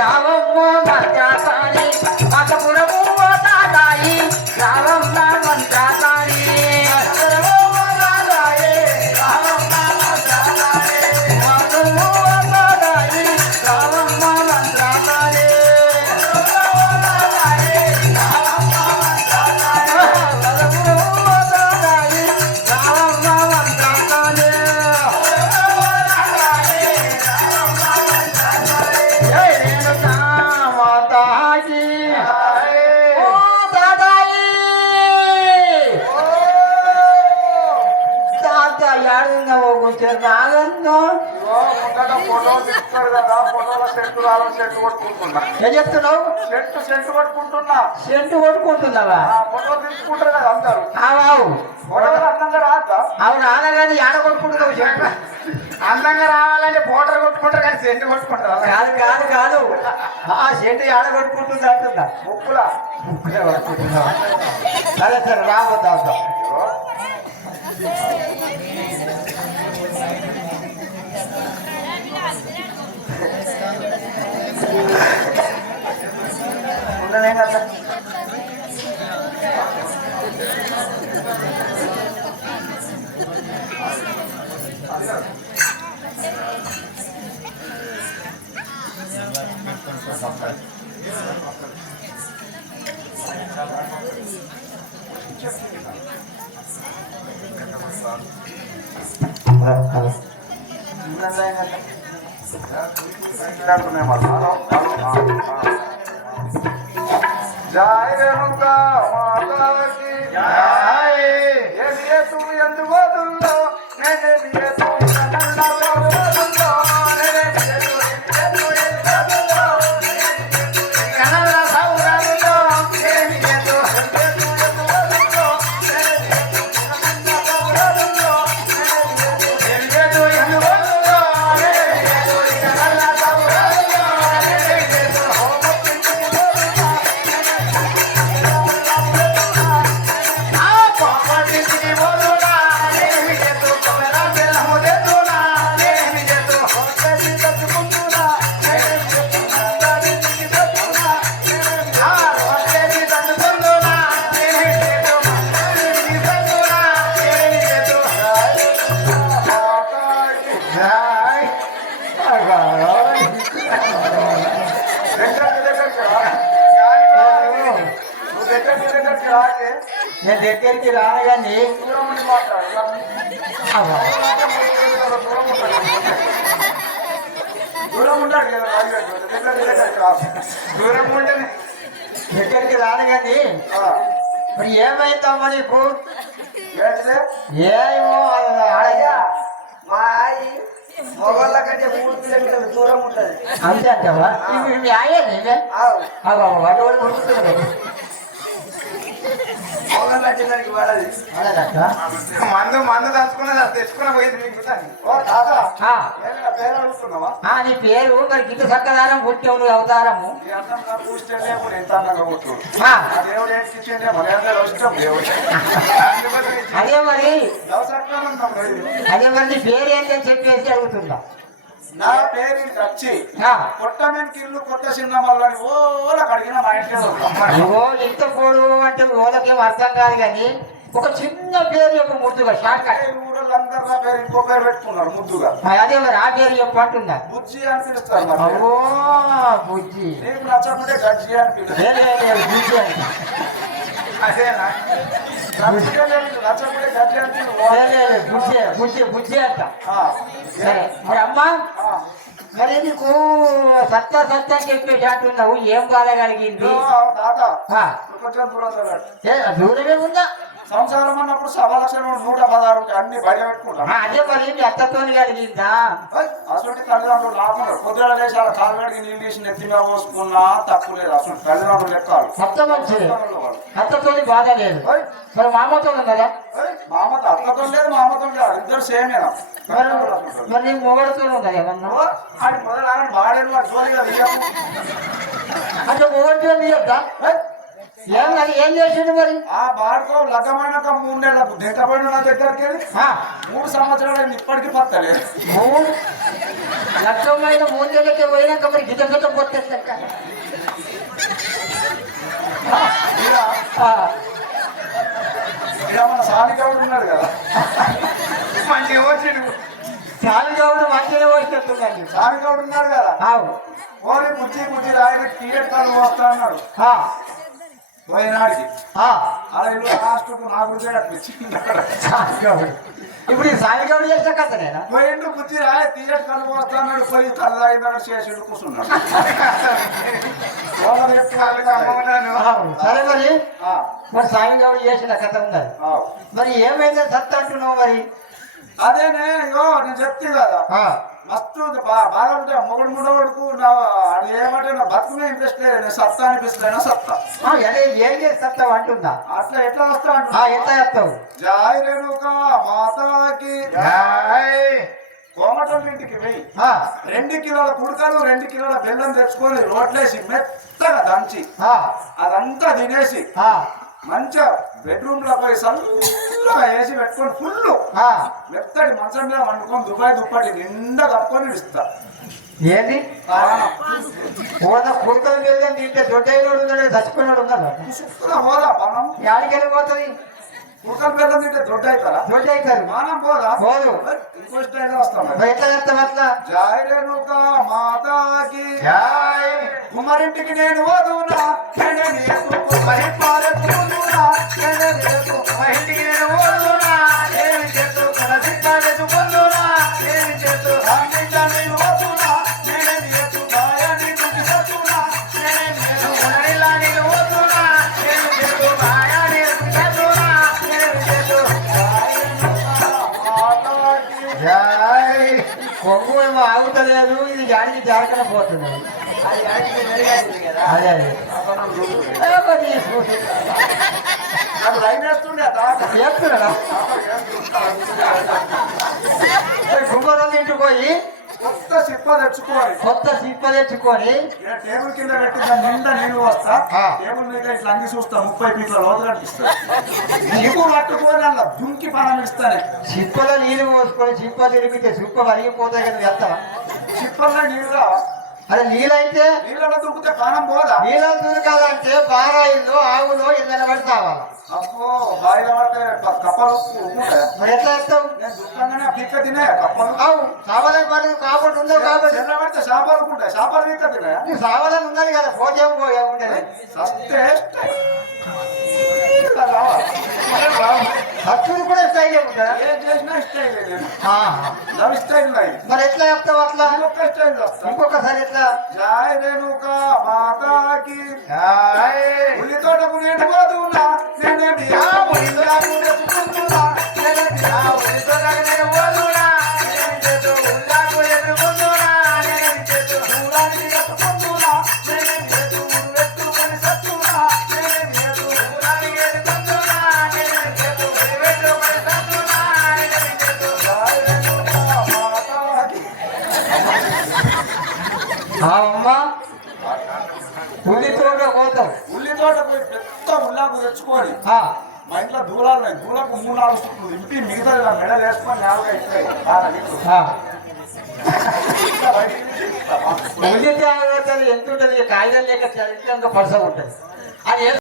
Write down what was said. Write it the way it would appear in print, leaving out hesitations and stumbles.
రావమ్మ మంత్రాసాని అతపురము తాతాయి రావమ్మ మంత్రాసాని చెప్తున్నావు సెంటు కొట్టుకుంటున్నావా అవును ఆనగాని ఆడ కొట్టుకుంటున్నావు చెట్టు అందంగా రావాలంటే బోటర్ కొట్టుకుంటారు కానీ సెంటు కొట్టుకుంటారు కాదు కాదు కాదు ఆ సెంటు ఆడ కొట్టుకుంటుంది అంటుందా ముక్కులా కొట్టుకుంటున్నావా సరే సరే రాబోద్దా ఉండనే కదా जय रेणुका माता की जय ये लिए तू ఎందుకో దుల్లో నేనే लिए तू కన్నడ బాబుల్లో నేనే लिए तू ఎందుకో కన్నడ బాబుల్లో నేనే लिए तू ఎందుకో దుల్లో నేనే लिए तू కన్నడ బాబుల్లో నేనే लिए तू ఎందుకో దుల్లో నేనే लिए तू కన్నడ బాబుల్లో నేనే लिए तू నేను దగ్గరికి రానగాని దగ్గరికి రానగాని మరి ఏమైందమ్మా నీకు ఏమో అడగా మా ఆయి మొగళ్ళ కంటే 3 కిలోమీటర్ల దూరం ఉంటది అంతే అంటావా మీ అయ్యేది మందు మందు తెచ్చుకున్న పోయింది మీకు నీ పేరు మరి గిట్ట సక్కదారం పుట్టేవు అవతారము అదే మరి నీ పేరు ఏంటని చెప్పేసి అడుగుతుందా నా పేరు వచ్చి కొట్టమేనికి ఇల్లు కొత్త సినిమాలని ఓలా కడిగిన మా ఇంట్లో ఇంత పొడుగు అంటే ఓలకేం అర్థం కాదు కానీ ఒక చిన్న పేరు చెప్పు ముద్దుగా షార్ట్ ఊళ్ళందరూ పేరు ఇంకో పేరు పెట్టుకున్నారు ముద్దుగా అదే మరి ఆ పేరు చెప్పు అంటుందా బుజ్జి అని పిలుస్తారు ఓ బుజ్జి నీకు నచ్చకుంటే గజ్జి అని పిలుస్తారు బుజ్జి అంటే అదేనా నచ్చకుంటే గజ్జి అని బుజ్జి బుజ్జి బుజ్జి అంట సరే మరి అమ్మా మరి నీకు సత్తా చెప్పేసి అంటున్నావు ఏం బాధ కలిగింది దూరమే ఉందా సంసారం అన్నప్పుడు 1,16,116 అన్ని బయట పెట్టుకుంటాం అదే మరి మీ అత్తతో కలిగిందా అసలు తల్లిదండ్రులు లేకుండా పొద్దున దేశాల కాలుగడికి నీళ్ళు తీసి నెత్తిగా పోసుకున్నా తప్పు లేదు అసలు తల్లిదండ్రులు లెక్కాలి అత్త మంచిది అత్తతో బాధ లేదు మరి మామతో ఉన్నదా మామతో అత్తతో లేదు మామతో లేదు ఇద్దరు సేమేనా మరి నీకు మొగడుతో ఉన్నదా ఏమన్నా అది మొదలు వాడేది వాడు జోలిగా తీయకు అంటే మొగడుతో తీయద్దా ఏం కాదు, ఏం చేసిండు మరి? ఆ బాడుకో లగ్గమైనాక 3 నెలలకు దింకపోయిన నా దగ్గరికి వెళ్ళి ఆ, 3 సంవత్సరాలు ఇప్పటికీ పత్తలేదు. 3 నెలలకే పోయినాక మరి గిట్ట గిట్ట పొత్తేస్తాక ఇక మన సానిగౌడు ఉన్నాడు కదా, మంచిగా వచ్చిండు. సాలిగౌడు మంచిగా వచ్చేస్తుందండి. సానిగౌడు ఉన్నాడు కదా, ఆవు. ఓరి బుజ్జి రాయని టికెట్ కాలు వస్తా అన్నాడు ఆ, పోయినాడికి. ఆ, అలా ఇల్లు లాస్ట్కు నా గురించి అనిపించింది. సాలిగౌడు. ఇప్పుడు ఈ సాలిగౌడు చేసిన కథనేనా? పోయిండు బుజ్జి రాయ టికెట్ కలు వస్తా అన్నాడు, పోయి కళ్ళు అయినాడు చేసి కూర్చున్నాడు. ఆవు. సరే మరి మరి సాలిగౌడు చేసిన కథ ఉన్నది. మరి ఏమైందో సత్త అంటున్నావు మరి? అదేనే ఇగో నేను చెప్తే కదా, ఆ, మస్తు బాగా ఉంటాయి. మొగుడు అది ఏమంటే నా బతుకునే ఇంట్రెస్ట్ లేదు, నేను సత్తా అనిపిస్తున్నా సత్తా. అదే ఏం చేసి సత్తావు అంటుందా? అట్లా ఎట్లా వస్తా ఆ, అంటున్నా. ఎట్లా చెప్తావు? జాయ్ రేణుక మాతాకి కోమటోళ్ళ ఇంటికి పోయి ఆ, 2 కిలోల కుడకలు 2 కిలోల బెల్లం తెచ్చుకొని రోట్లేసి మెత్తగా దంచి ఆ, అదంతా తినేసి ఆ, మంచిగా బెడ్రూమ్ లో పోయి సల్లుగా వేసి పెట్టుకొని ఫుల్ ఆ. మెత్తడి మంచం మీద వండుకొని దుబాయ్ దుప్పటి నిండా కప్పుకొని ఇస్తా. ఏంది కుర్తలు వెళ్ళి తింటే దొడ్డైనోడు ఉన్నాడు, చచ్చిపోయినాడు ఉన్నాడు. సుక్కున పోదా మనం, యాడికి వెళ్ళిపోతుంది? కుక్కలు బెల్లం తింటే దొడ్డ అవుతారా? దొడ్డ అవుతారు. మనం పోదా? పోదు. ఇంకో స్టైల్ వస్తాం. మరి ఎట్లా చెప్తావు అట్లా? జాయ్ రేణుక మాతాకి కుమారింటికి నేను వదునా, కుమారి పాలెత్తుకుందునా, కుమారింటికి నేను వదునా, ఏమి చేస్తూ కలసి పాలెత్తుకుందునా, ఏమి చేస్తూ రామింట నేను వదునా, నేనేమి చేస్తూ బాయాన్ని దుఃఖి సత్తునా, నేనేమి చేస్తూ ఉనరిలా నేను వదునా, ఏమి చేస్తూ బాయాన్ని దుఃఖి సత్తునా, ఏమి చేస్తూ కొంగు ఏమో ఆగుతలేదు, ఇది గాడికి జారకుండా పోతుంది. అదే అదే లైన్ వేస్తుండే చేస్తున్నాడా? గుమ్మరం ఇంటికి పోయి కొత్త సిప్ప తెచ్చుకోవాలి, కొత్త సిప్ప తెచ్చుకొని టేబుల్ కింద పెట్టి దాని నిండా నీళ్ళు వస్తా, ఆ. టేబుల్ మీద ఇట్లా అంగి చూస్తా 30 ఫీట్ల లోతులు అనిపిస్తుంది. నీకు పట్టుకొని అలా దుంకి పనం ఇస్తానే. సిప్పలో నీళ్ళు పోసుకొని సిప్ప తిరిగితే సిప్ప వరిగిపోతాయి కదా, చేస్తావా? సిప్పల్లో నీళ్ళు రావా? అదే నీళ్ళైతే నీళ్ళలో దుంకితే పానం పోదా? నీళ్ళ దూరకాలంటే బారాయిల్లో ఆవులో ఇళ్ళని పడతావా? అబ్బో బాయిల పడితే కప్పలు ఉంటాయి. మరి ఎట్లా వేస్తావు? నేను దుఃఖంగానే పిక్క తినే కప్పలు. అవు సావలని పడి కాబట్టి ఉండవు కాబట్టి చిన్న పడితే చేపలు ఉంటాయి, చేపలు పిక్క తినే. నీకు సావలని ఉన్నది కదా, పోజేమో ఉండేది. సస్తే భక్తులు కూడా స్టైల్ ఉంటుందా? ఏం చేసినా స్టైల్ లేదు, ఆహా. లవ్ స్టైల్ లేదు. మరి ఎట్లా చెప్తావు అట్లా? ఇంకొక స్టైల్ వస్తా. ఇంకొకసారి ఎట్లా? జాయ్ రేణుక మాతాకి ఉల్లి తోటకు నేను పోదునా, నేనేమి ఆ ఉల్లిలాకు తెచ్చుకుంటున్నా, నేనేమి ఆ ఉల్లి తోటకు నేను పోదునా, నేనేమి చేతు ఉల్లాకు ఎదుర్కొంటున్నా, నేనేమి చేతు ఊరానికి కట్టుకుంటున్నా, నేనేమి చేతు ఊరు పెట్టుకొని సత్తున్నా, నేనేమి చేతు ఊరానికి ఎదుర్కొంటున్నా, నేనేమి చేతు ఊరు పెట్టుకొని సత్తున్నా, నేనేమి చేతు జాయ్ రేణుక మాతాకి. అమ్మా ఉల్లి తోట పోతావు. ఉల్లి తోట పోయి పెద్ద ఉల్లాకు తెచ్చుకొని ఆ, మా ఇంట్లో దూలాలు ఉన్నాయి, దూలకు 3-4 స్టిక్లు ఇంటి మిగతా మెడలు వేసుకొని నేలగా ఇస్తాయి. ఆ. ఉల్లి తేగ ఎంత ఉంటుంది? కాగితం లేక పరుస ఉంటుంది అది.